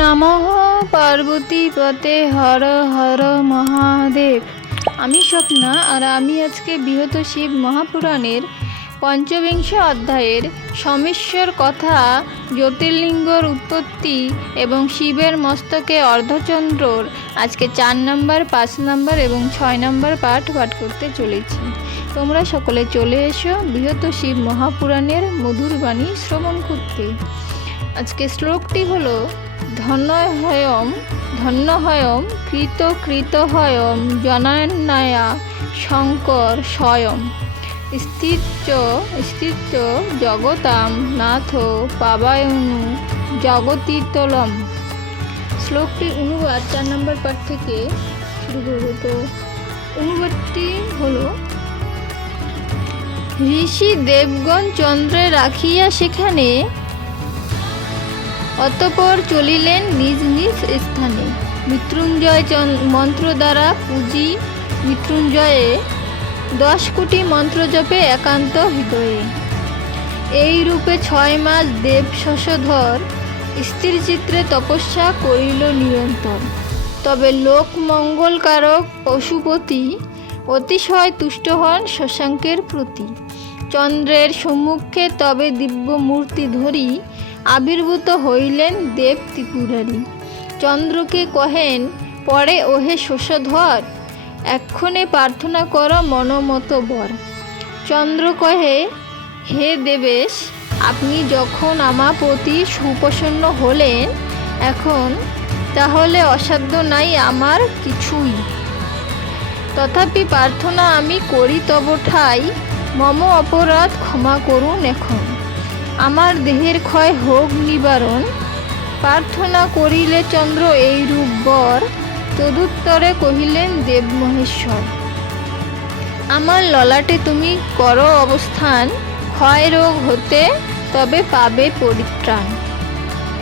নমঃ পার্বতীপতে হর হর মহাদেব। আমি স্বপ্না, আর আমি আজকে বৃহৎ শিব মহাপুরাণের পঞ্চবিংশ অধ্যায়ের সমেশ্বর কথা, জ্যোতির্লিঙ্গর উৎপত্তি এবং শিবের মস্তকে অর্ধচন্দ্রর আজকে 4 নম্বর, 5 নম্বর এবং 6 নম্বর পাঠ করতে চলেছি। তোমরা সকলে চলে এসো বৃহৎ শিব মহাপুরাণের মধুর বাণী শ্রবণ করতে। আজকে শ্লোকটি হলো ধন্যহয়ম ধন্যহয়ম কৃত জনান্নায়া শঙ্কর স্বয়ং স্থিত জগতাম নাথ পাবায়নু জগতিতলম। শ্লোকটির অনুবাদ 4 নম্বর পাঠ থেকে শুরু করব। তো অনুবাদটি হলো, ঋষি দেবগণ চন্দ্রে রাখিয়া সেখানে অতঃপর চলিলেন নিজ নিজ স্থানে। মৃত্যুঞ্জয় মন্ত্র দ্বারা পুঁজি মৃত্যুঞ্জয়ে 10 কোটি মন্ত্র জপে একান্ত হৃদয়ে। এই রূপে 6 মাস দেব শশধর স্থির চিত্রে তপস্যা করিল নিরন্তর। তবে লোক মঙ্গলকারক পশুপতি অতিশয় তুষ্ট হন শশাঙ্কের প্রতি। চন্দ্রের সম্মুখে তবে দিব্য মূর্তি ধরি আবির্ভূত হইলেন দেব ত্রিপুরারি। চন্দ্রকে কহেন, পরে ওহে শশধর, এক্ষণে প্রার্থনা কর মনমত বর। চন্দ্র কহে, হে দেবেশ, আপনি যখন আমার প্রতি সুপ্রসন্ন হলেন এখন, তাহলে অসাধ্য নাই আমার কিছুই। তথাপি প্রার্থনা আমি করি তব ঠাই, মম অপরাধ ক্ষমা করুন এখন। আমার দেহের ক্ষয় হোক নিবারণ, প্রার্থনা করিলে চন্দ্র এই রূপ বর। তদুত্তরে কহিলেন দেব মহেশ্বর, আমার ললাটে তুমি করো অবস্থান, ক্ষয় রোগ হতে তবে পাবে পরিত্রাণ।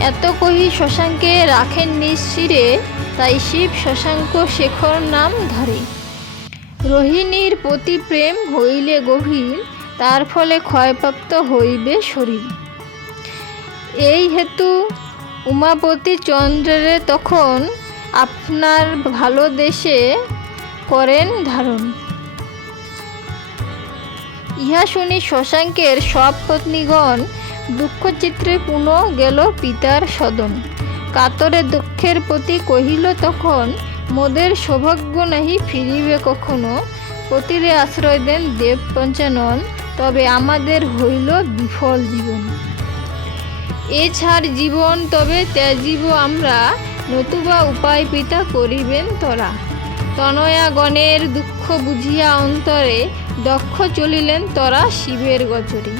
এত কহি শশাঙ্কে রাখেন নিজ শিরে, তাই শিব শশাঙ্ক শেখর নাম ধরে। রোহিণীর প্রতি প্রেম হইলে গভীর, তার ফলে ক্ষয়প্রাপ্ত হইবে শরীর। এই হেতু উমাপতি চন্দ্রেরে তখন আপনার ভালো দেশে করেন ধারণ। ইহা শুনি শশাঙ্কের সব পত্নীগণ দুঃখচিত্রে পুনঃ গেল পিতার সদন। কাতরে দুঃখের প্রতি কহিল তখন, মোদের সৌভাগ্য নাহি ফিরিবে কখনো। পতিরে আশ্রয় দেন দেব পঞ্চানন, তবে আমাদের হইল বিফল জীবন। এ ছাড় জীবন তবে ত্যাজিব আমরা, নতুবা উপায় পিতা করিবেন তরা। তনয়াগণের দুঃখ বুঝিয়া অন্তরে, দক্ষ চলিলেন তরা শিবের গচরে।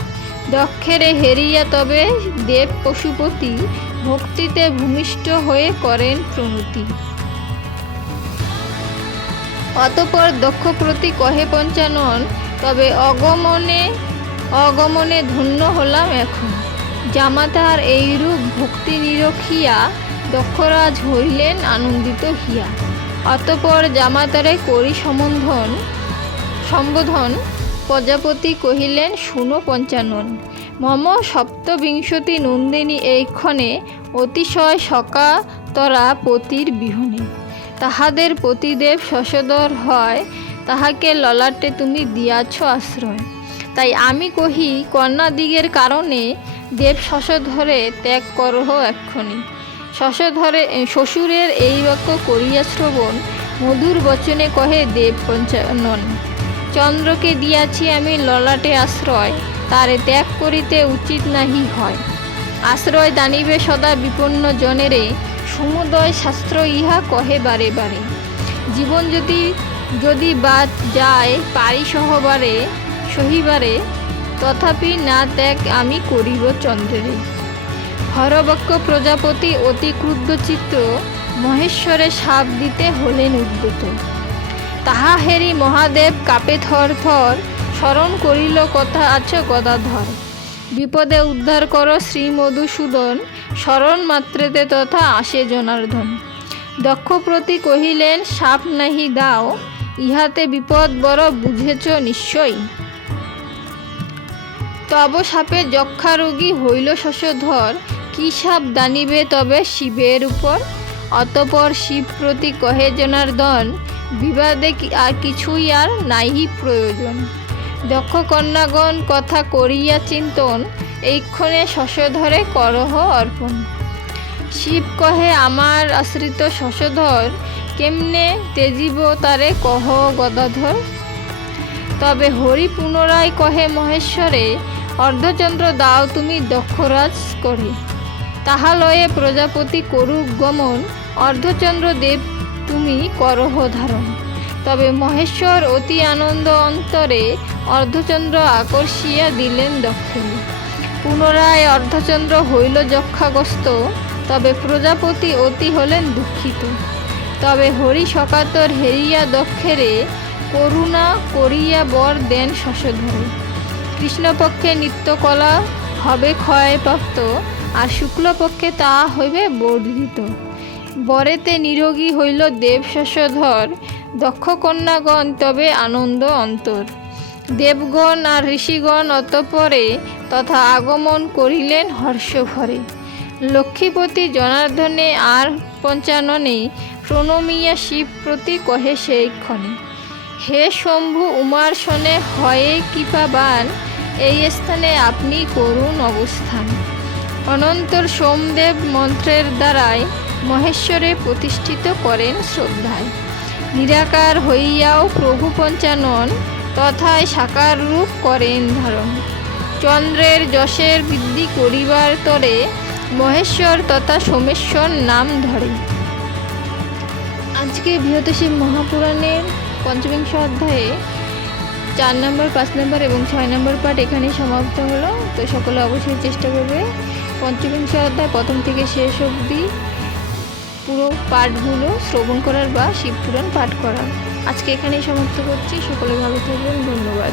দক্ষেরে হেরিয়া তবে দেব পশুপতি, ভক্তিতে ভূমিষ্ঠ হয়ে করেন প্রণতি। অতঃপর দক্ষ প্রতি কহে পঞ্চানন, তবে অগমনে ধন্য হলাম এখন। জামাতার এইরূপ ভক্তি নিরখিয়া দক্ষরাজ হইলেন আনন্দিত হিয়া। অতঃপর জামাতারে করি সম্বোধন, প্রজাপতি কহিলেন, শুনো পঞ্চানন, মম সপ্তবিংশতি নন্দিনী এইক্ষণে অতিশয় শোকাতরা পতির বিহনে। তাহাদের পতিদেব শশধর হয়, তাহাকে ললাটে তুমি দিয়াছ আশ্রয়। তাই আমি কহি, কন্যাদিগের কারণে দেব শশধরে ত্যাগ করহ এক্ষণে। শ্বশুরের এই বাক্য করিয়া শ্রবণ, মধুর বচনে কহে দেব পঞ্চানন, চন্দ্রকে দিয়াছি আমি ললাটে আশ্রয়, তারে ত্যাগ করিতে উচিত নাহি হয়। আশ্রয় দানিবে সদা বিপন্ন জনেরে, সমুদয় শাস্ত্র ইহা কহে বারে বারে। জীবন যদি বাদ যায় পারি সহিবারে, তথাপি না ত্যাগ আমি করিব চন্দ্রেরে। হরবাক্য প্রজাপতি অতি ক্রুদ্ধ চিত্ত, মহেশ্বরে শাপ দিতে হলেন উদ্যত। তাহা হেরি মহাদেব কাপে থর থর, স্মরণ করিল কথা আছো গদাধর। বিপদে উদ্ধার করো শ্রী মধুসূদন, স্মরণ মাত্রেতে তথা আসে জনার্দন। দক্ষ প্রতি কহিলেন, শাপ নাহি দাও, ইহাতে বিপদ বড় বুঝেছ নিশ্চয়ই। তব শাপে যক্ষা রোগী হইল শশধর, কি সাপ দানিবে তবে শিবের উপর। অতপর শিব প্রতি কহে জনার্দন, বিবাদে আর কিছুই আর নাহি প্রয়োজন। দক্ষ কন্যাগণ কথা করিয়া চিন্তন, এইক্ষণে শশধরে করহ অর্পণ। শিব কহে, আমার আশ্রিত শশধর, কেমনে তেজিব তারে কহ গদাধর। তবে হরি পুনরায় কহে মহেশ্বরে, অর্ধচন্দ্র দাও তুমি দক্ষরাজ করে। তাহা লয়ে প্রজাপতি করুক গমন, অর্ধচন্দ্র দেব তুমি করহ ধারণ। তবে মহেশ্বর অতি আনন্দ অন্তরে, অর্ধচন্দ্র আকর্ষিয়া দিলেন দক্ষে। পুনরায় অর্ধচন্দ্র হইল যক্ষাগ্রস্ত, তবে প্রজাপতি অতি হলেন দুঃখিত। তবে হরি সকাতর হেরিয়া দক্ষেরে, করুণা করিয়া বর দেন শশধরে। কৃষ্ণপক্ষে নিত্যকলা হবে ক্ষয়প্রাপ্ত, আর শুক্লপক্ষে তাহা হইবে বর্ধিত। বরেতে নিরোগী হইল দেব শশধর, দক্ষ কন্যাগণ তবে আনন্দ অন্তর। দেবগণ আর ঋষিগণ অতঃপরে তথা আগমন করিলেন হর্ষ ভরে। লক্ষ্মীপতি জনার্দনে আর পঞ্চাননে, প্রণমিয়া শিব প্রতি কহে সেই ক্ষণে, হে শম্ভু উমার শনে হয়ে কৃপাবান, এই স্থানে আপনি করুন অবস্থান। অনন্তর সোমদেব মন্ত্রের দ্বারায়, মহেশ্বরে প্রতিষ্ঠিত করেন শ্রদ্ধায়। নিরাকার হইয়াও প্রভু পঞ্চানন, তথায় সাকার রূপ করেন ধারণ। চন্দ্রের যশের বৃদ্ধি করিবার তরে, মহেশ্বর তথা সোমেশ্বর নাম ধরে। আজকে বৃহৎশিব মহাপুরাণের পঞ্চবিংশ অধ্যায়ে 4 নম্বর, 5 নম্বর এবং 6 নম্বর পাঠ এখানেই সমাপ্ত হলো। তো সকলে অবশ্যই চেষ্টা করবে পঞ্চবিংশ অধ্যায় প্রথম থেকে শেষ অবধি পুরো পাঠগুলো শ্রবণ করার বা শিবপুরাণ পাঠ করার। আজকে এখানেই সমাপ্ত করছি। সকলে ভালো থাকবেন। ধন্যবাদ।